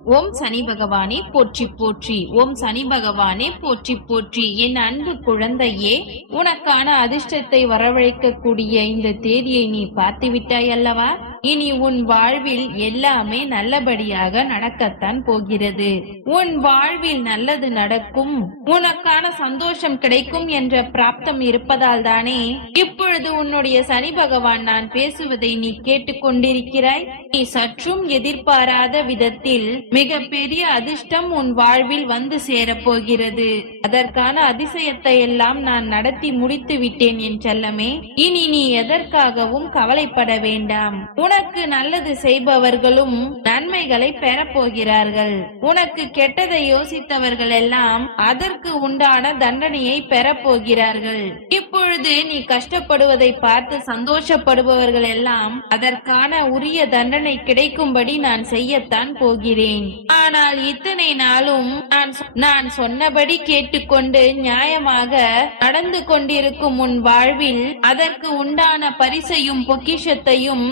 ஓம் சனி பகவானே போற்றி போற்றி. ஓம் சனி பகவானே போற்றி போற்றி. என் அன்பு குழந்தையே உனக்கான அதிர்ஷ்டத்தை வரவழைக்கக்கூடிய இந்த தேதியை நீ பார்த்து விட்டாய் அல்லவா? இனி உன் வாழ்வில் எல்லாமே நல்லபடியாக நடக்கத்தான் போகிறது. உன் வாழ்வில் நல்லது நடக்கும். உனக்கான சந்தோஷம் கிடைக்கும் என்ற பிராப்தம் இருப்பதால் தானே இப்பொழுது உன்னுடைய சனி பகவான் நான் பேசுவதை நீ கேட்டுக்கொண்டிருக்கிறாய். நீ சற்றும் எதிர்பாராத விதத்தில் மிக பெரிய அதிர்ஷ்டம் உன் வாழ்வில் வந்து சேரப்போகிறது. அதற்கான அதிசயத்தை எல்லாம் நான் நடத்தி முடித்து விட்டேன் என் செல்லமே இனி நீ எதற்காகவும் கவலைப்பட வேண்டாம். உனக்கு நல்லது செய்பவர்களும் நன்மைகளை பெறப்போகிறார்கள். உனக்கு கெட்டதை யோசித்தவர்கள் எல்லாம் அதற்கு உண்டான தண்டனையை பெறப்போகிறார்கள். இப்பொழுது நீ கஷ்டப்படுவதை பார்த்து சந்தோஷப்படுபவர்கள் எல்லாம் அதற்கான உரிய தண்டனை கிடைக்கும்படி நான் செய்யத்தான் போகிறேன். ஆனால் இத்தனை நாளும் நான் நான் சொன்னபடி கேட்டுக்கொண்டு நியாயமாக நடந்து கொண்டிருக்கும் உன் வாழ்வில் அதற்கு உண்டான பரிசையும் பொக்கிஷத்தையும்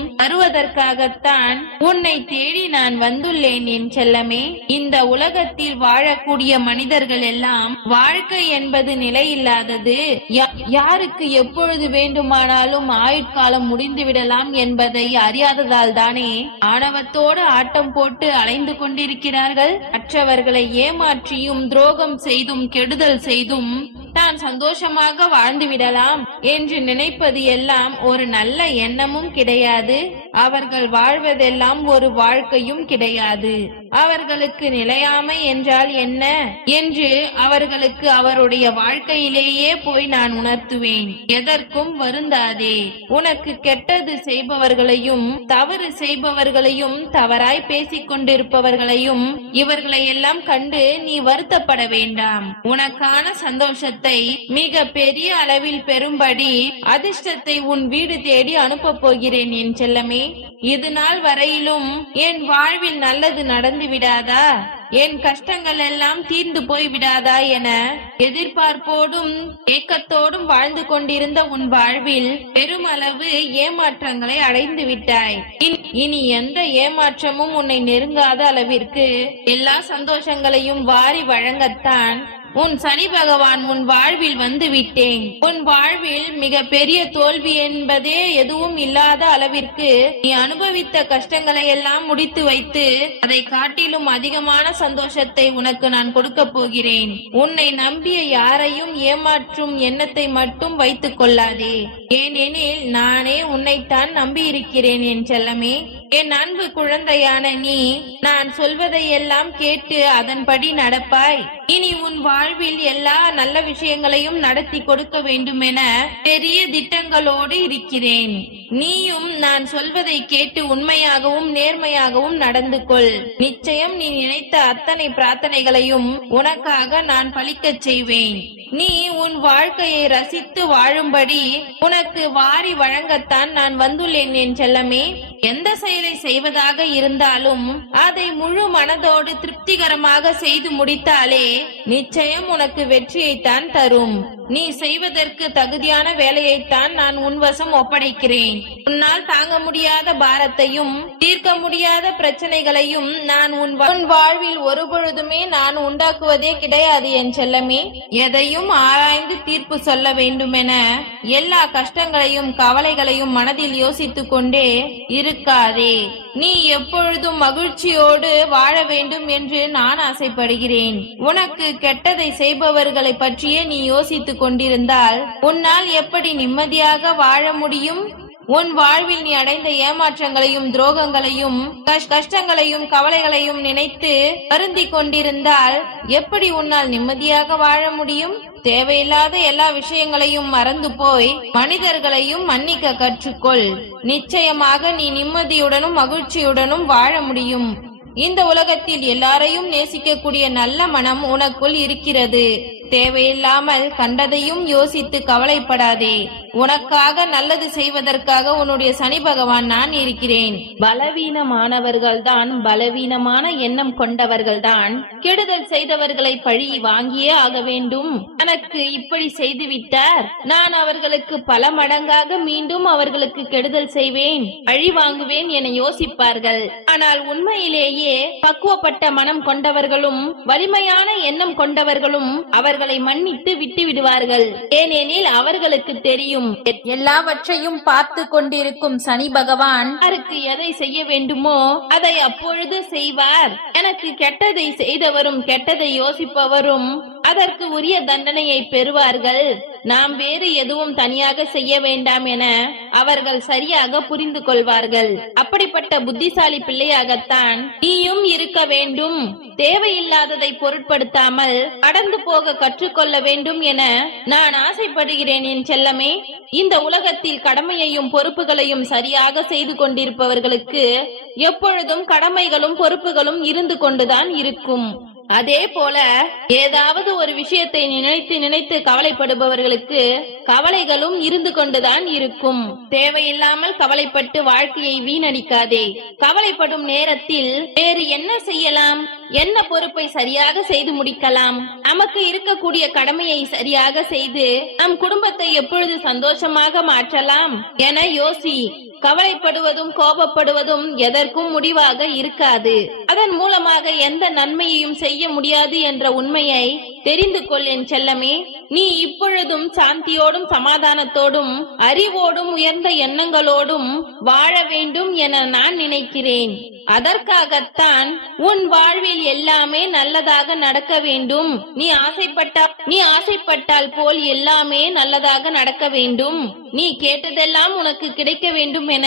சொல்வதற்காகத்தான் உன்னை தேடி நான் வந்துள்ளேன் என் செல்லமே. இந்த உலகத்தில் வாழக்கூடிய மனிதர்கள் எல்லாம் வாழ்க்கை என்பது நிலையில்லாதது. யா- யாருக்கு எப்பொழுது வேண்டுமானாலும் ஆயுட்காலம் முடிந்து விடலாம் என்பதை அறியாததால் தானே ஆணவத்தோடு ஆட்டம் போட்டு அலைந்து கொண்டிருக்கிறார்கள். மற்றவர்களை ஏமாற்றியும் துரோகம் செய்தும் கெடுதல் செய்தும் தான் சந்தோஷமாக வாழ்ந்து விடலாம் என்று நினைப்பது எல்லாம் ஒரு நல்ல எண்ணமும் கிடையாது. அவர்கள் வாழ்வதெல்லாம் ஒரு வாழ்க்கையும் கிடையாது. அவர்களுக்கு நிலையாமை என்றால் என்ன? என்று அவர்களுக்கு அவருடைய வாழ்க்கையிலேயே போய் நான் உணர்த்துவேன். எதற்கும் வருந்தாதே. உனக்கு கெட்டது செய்பவர்களையும் தவறு செய்பவர்களையும் தவறாய் பேசிக் கொண்டிருப்பவர்களையும் இவர்களை எல்லாம் கண்டு நீ வருத்தப்பட வேண்டாம். உனக்கான சந்தோஷத்தை மிக பெரிய அளவில் பெறும்படி அதிர்ஷ்டத்தை உன் வீடு தேடி அனுப்ப போகிறேன் என் செல்லமே. இது நாள் வரையிலும் என் வாழ்வில் நல்லது நடந்து விடாதா? என் கஷ்டங்கள் எல்லாம் தீர்ந்து போய் விடாதா என எதிர்பார்ப்போடும் ஏக்கத்தோடும் வாழ்ந்து கொண்டிருந்த உன் வாழ்வில் பெருமளவு ஏமாற்றங்களை அடைந்து விட்டாய். இனி எந்த ஏமாற்றமும் உன்னை நெருங்காத அளவிற்கு எல்லா சந்தோஷங்களையும் வாரி வழங்கத்தான் உன் சனி பகவான் உன் வாழ்வில் வந்து விட்டேன். உன் வாழ்வில் மிக பெரிய தோல்வி என்பதே எதுவும் இல்லாத அளவிற்கு நீ அனுபவித்த கஷ்டங்களை எல்லாம் முடித்து வைத்து அதை காட்டிலும் அதிகமான சந்தோஷத்தை உனக்கு நான் கொடுக்க போகிறேன். உன்னை நம்பிய யாரையும் ஏமாற்றும் எண்ணத்தை மட்டும் வைத்துக் கொள்ளாதே. ஏனெனில் நானே உன்னைத்தான் நம்பியிருக்கிறேன் என் செல்லமே. என் அன்பு குழந்தையான நீ நான் சொல்வதையெல்லாம் கேட்டு அதன்படி நடப்பாய். இனி உன் வாழ்வில் எல்லா நல்ல விஷயங்களையும் நடத்தி கொடுக்க வேண்டுமென பெரிய திட்டங்களோடு இருக்கிறேன். நீயும் நான் சொல்வதை கேட்டு உண்மையாகவும் நேர்மையாகவும் நடந்து கொள். நிச்சயம் நீ நினைத்த அத்தனை பிரார்த்தனைகளையும் உனக்காக நான் பலிக்கச் செய்வேன். நீ உன் வாழ்க்கையை ரசித்து வாழும்படி உனக்கு வாரி வழங்கத்தான் நான் வந்துள்ளேன் என் செல்லமே. எந்த செயலை செய்வதாக இருந்தாலும் அதை முழு மனதோடு திருப்திகரமாக செய்து முடித்தாலே நிச்சயம் உனக்கு வெற்றியைத்தான் தரும். நீ செய்வதற்கு தகுதியான வேலையைத்தான் நான் உன்வசம் ஒப்படைக்கிறேன். உன்னால் தாங்க முடியாத பாரத்தையும் தீர்க்க முடியாத பிரச்சனைகளையும் நான் உன் உன் வாழ்வில் ஒரு பொழுதுமே நான் உண்டாக்குவதே கிடையாது என் செல்லமே. எதையும் ஆராய்ந்து தீர்ப்பு சொல்ல வேண்டுமென எல்லா கஷ்டங்களையும் கவலைகளையும் மனதில் யோசித்துக் கொண்டே இரு இருக்காதே. நீ எப்பொழுதும் மகிழ்ச்சியோடு வாழ வேண்டும் என்று நான் ஆசைப்படுகிறேன். உனக்கு கெட்டதை செய்பவர்களை பற்றியே நீ யோசித்துக் கொண்டிருந்தால் உன்னால் எப்படி நிம்மதியாக வாழ முடியும்? உன் வாழ்வில் நீ அடைந்த ஏமாற்றங்களையும் துரோகங்களையும் கஷ்- கஷ்டங்களையும் கவலைகளையும் நினைத்து வருந்தி கொண்டிருந்தால் எப்படி உன்னால் நிம்மதியாக வாழ முடியும்? தேவையில்லாத எல்லா விஷயங்களையும் மறந்து போய் மனிதர்களையும் மன்னிக்க கற்றுக்கொள். நிச்சயமாக நீ நிம்மதியுடனும் மகிழ்ச்சியுடனும் வாழ முடியும். இந்த உலகத்தில் எல்லாரையும் நேசிக்கக்கூடிய நல்ல மனம் உனக்குள் இருக்கிறது. தேவையில்லாமல் கண்டதையும் யோசித்து கவலைப்படாதே. உனக்காக நல்லது செய்வதற்காக உன்னுடைய சனி பகவான் நான் இருக்கிறேன். பலவீனமானவர்கள்தான் பலவீனமான எண்ணம் கொண்டவர்கள்தான் கெடுதல் செய்தவர்களை பழி வாங்கியே ஆக வேண்டும். எனக்கு இப்படி செய்து விட்டார் நான் அவர்களுக்கு பல மடங்காக மீண்டும் அவர்களுக்கு கெடுதல் செய்வேன் பழி வாங்குவேன் என யோசிப்பார்கள். ஆனால் உண்மையிலேயே பக்குவப்பட்ட மனம் கொண்டவர்களும் வலிமையான எண்ணம் கொண்டவர்களும் அவர் அவர்களை மன்னித்து விட்டு விடுவார்கள். ஏனெனில் அவர்களுக்கு தெரியும். எல்லாவற்றையும் பார்த்து கொண்டிருக்கும் சனி பகவான் யாருக்கு எதை செய்ய வேண்டுமோ அதை அப்பொழுது செய்வார். எனக்கு கெட்டதை செய்தவரும் கெட்டதை யோசிப்பவரும் அதற்கு உரிய தண்டனையை பெறுவார்கள். நாம் வேறு எதுவும் தனியாக செய்ய வேண்டாம் என அவர்கள் சரியாக புரிந்து கொள்வார்கள். அப்படிப்பட்ட புத்திசாலி பிள்ளையாகத்தான் நீயும் இருக்க வேண்டும். தேவையில்லாததை பொருட்படுத்தாமல் கடந்து போக கற்றுக்கொள்ள வேண்டும் என நான் ஆசைப்படுகிறேன் என் செல்லமே. இந்த உலகத்தில் கடமையையும் பொறுப்புகளையும் சரியாக செய்து கொண்டிருப்பவர்களுக்கு எப்பொழுதும் கடமைகளும் பொறுப்புகளும் இருந்து கொண்டுதான் இருக்கும். அதே போல ஏதாவது ஒரு விஷயத்தை நினைத்து நினைத்து கவலைப்படுபவர்களுக்கு கவலைகளும் இருந்து கொண்டுதான் இருக்கும். தேவையில்லாமல் கவலைப்பட்டு வாழ்க்கையை வீணடிக்காதே. கவலைப்படும் நேரத்தில் வேறு என்ன செய்யலாம்? என்ன பொறுப்பை சரியாக செய்து முடிக்கலாம்? நமக்கு இருக்கக்கூடிய கடமையை சரியாக செய்து நம் குடும்பத்தை எப்பொழுது சந்தோஷமாக மாற்றலாம் என யோசி. கவலைப்படுவதும் கோபப்படுவதும் எதற்கும் முடிவாக இருக்காது. அதன் மூலமாக எந்த நன்மையையும் செய்ய முடியாது என்ற உண்மையை தெரிந்து கொள் என் செல்லமே. நீ இப்பொழுதும் சாந்தியோடும் சமாதானத்தோடும் அறிவோடும் உயர்ந்த எண்ணங்களோடும் வாழ வேண்டும் என நான் நினைக்கிறேன். அதற்காகத்தான் உன் வாழ்வில் எல்லாமே நல்லதாக நடக்க வேண்டும். நீ ஆசைப்பட்ட நீ ஆசைப்பட்டால் போல் எல்லாமே நல்லதாக நடக்க வேண்டும். நீ கேட்டதெல்லாம் உனக்கு கிடைக்க வேண்டும் என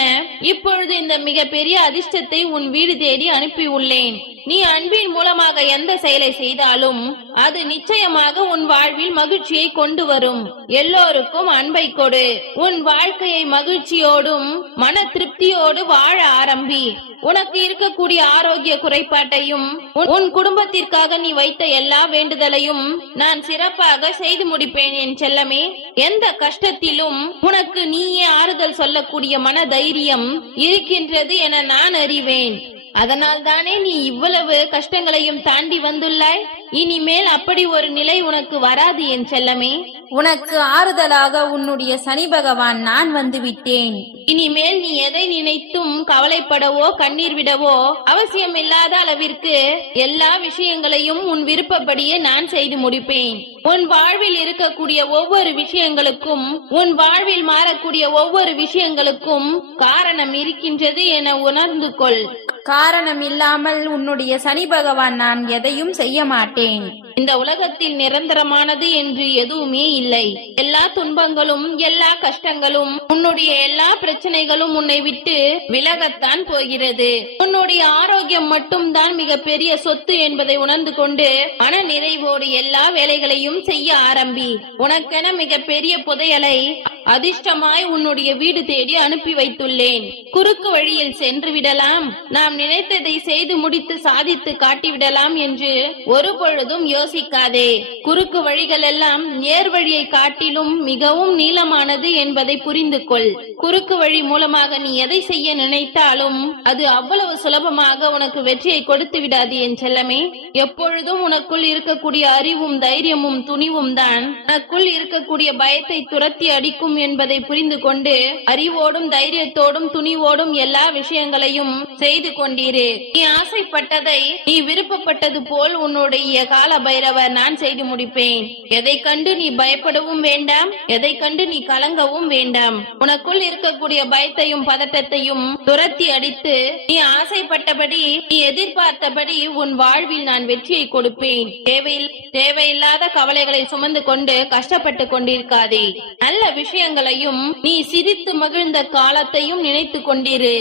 இப்பொழுது இந்த மிகப்பெரிய அதிர்ஷ்டத்தை உன் வீடு தேடி அனுப்பியுள்ளேன். நீ அன்பின் மூலமாக எந்த செயலை செய்தாலும் அது நிச்சயமாக உன் வாழ்வில் மகிழ்ச்சியை கொண்டு வரும். எல்லோருக்கும் அன்பை கொடு. உன் வாழ்க்கையை மகிழ்ச்சியோடும் மன திருப்தியோடு வாழ ஆரம்பி. உனக்கு இருக்கக்கூடிய ஆரோக்கிய குறைபாட்டையும் உன்- உன் குடும்பத்திற்காக நீ வைத்த எல்லா வேண்டுதலையும் நான் சிறப்பாக செய்து முடிப்பேன் என் செல்லமே. எந்த கஷ்டத்திலும் உனக்கு நீயே ஆறுதல் சொல்லக்கூடிய மன தைரியம் இருக்கின்றது என நான் அறிவேன். அதனால் தானே நீ இவ்வளவு கஷ்டங்களையும் தாண்டி வந்துள்ளாய்? இனிமேல் அப்படி ஒரு நிலை உனக்கு வராது என் செல்லமே. உனக்கு ஆறுதலாக உன்னுடைய சனி பகவான் நான் வந்து விட்டேன் இனிமேல் நீ எதை நினைத்தும் கவலைப்படவோ கண்ணீர் விடவோ அவசியம் இல்லாத அளவிற்கு எல்லா விஷயங்களையும் உன் விருப்பப்படியே நான் செய்து முடிப்பேன். உன் வாழ்வில் இருக்கக்கூடிய ஒவ்வொரு விஷயங்களுக்கும் உன் வாழ்வில் மாறக்கூடிய ஒவ்வொரு விஷயங்களுக்கும் காரணம் இருக்கின்றது என உணர்ந்து கொள். காரணம் இல்லாமல் உன்னுடைய சனி பகவான் நான் எதையும் செய்ய மாட்டேன். இந்த உலகத்தில் நிரந்தரமானது என்று எதுவுமே இல்லை. எல்லா துன்பங்களும் எல்லா கஷ்டங்களும் உன்னுடைய எல்லா பிரச்சனைகளும் உன்னை விட்டு விலகத்தான் போகிறது. உன்னுடைய ஆரோக்கியம் மட்டும்தான் மிக பெரிய சொத்து என்பதை உணர்ந்து கொண்டு மன நிறைவோடு எல்லா வேலைகளையும் செய்ய ஆரம்பி. உனக்கென மிகப்பெரிய புதையலை அதிர்ஷ்டமாய் உன்னுடைய வீடு தேடி அனுப்பி வைத்துள்ளேன். குறுக்கு வழியில் சென்று விடலாம். நாம் நினைத்ததை செய்து முடித்து சாதித்து காட்டிவிடலாம் என்று ஒரு பொழுதும் யோ யோசிக்காதே. குறுக்கு வழிகள் எல்லாம் நேர் வழியை காட்டிலும் மிகவும் நீளமானது என்பதை புரிந்து கொள் குறுக்கு வழி மூலமாக நீ எதை செய்ய நினைத்தாலும் அது அவ்வளவு சுலபமாக உனக்கு வெற்றியை கொடுத்து விடாது என் செல்லமே. எப்பொழுதும் உனக்குள் இருக்கக்கூடிய அறிவும் தைரியமும் துணிவும் தான் உனக்குள் இருக்கக்கூடிய பயத்தை துரத்தி அடிக்கும் என்பதை புரிந்து கொண்டு அறிவோடும் தைரியத்தோடும் துணிவோடும் எல்லா விஷயங்களையும் செய்து கொண்டீரு. நீ ஆசைப்பட்டதை நீ விருப்பப்பட்டது போல் உன்னுடைய கால பைரவர் நான் செய்து முடிப்பேன். எதை கண்டு நீ பயப்படவும் வேண்டாம் எதை கண்டு நீ கலங்கவும் வேண்டாம். உனக்குள் இருக்கக்கூடிய பயத்தையும் பதட்டத்தையும் துரத்தி அடித்து நீ ஆசைப்பட்டபடி நீ எதிர்பார்த்தபடி உன் வாழ்வில் நான் வெற்றியை கொடுப்பேன். தேவையில் தேவையில்லாத கவலைகளை சுமந்து கொண்டு கஷ்டப்பட்டு கொண்டிருக்காதே. நல்ல விஷயங்களையும் நீ சிரித்து மகிழ்ந்த காலத்தையும் நினைத்து கொண்டிரு.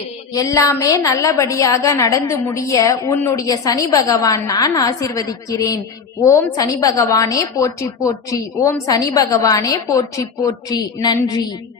எல்லாமே நல்லபடியாக நடந்து முடிய உன்னுடைய சனி பகவான் நான் ஆசிர்வதிக்கிறேன். ஓம் சனி பகவானே போற்றி போற்றி. ஓம் சனி பகவானே போற்றி போற்றி. நன்றி.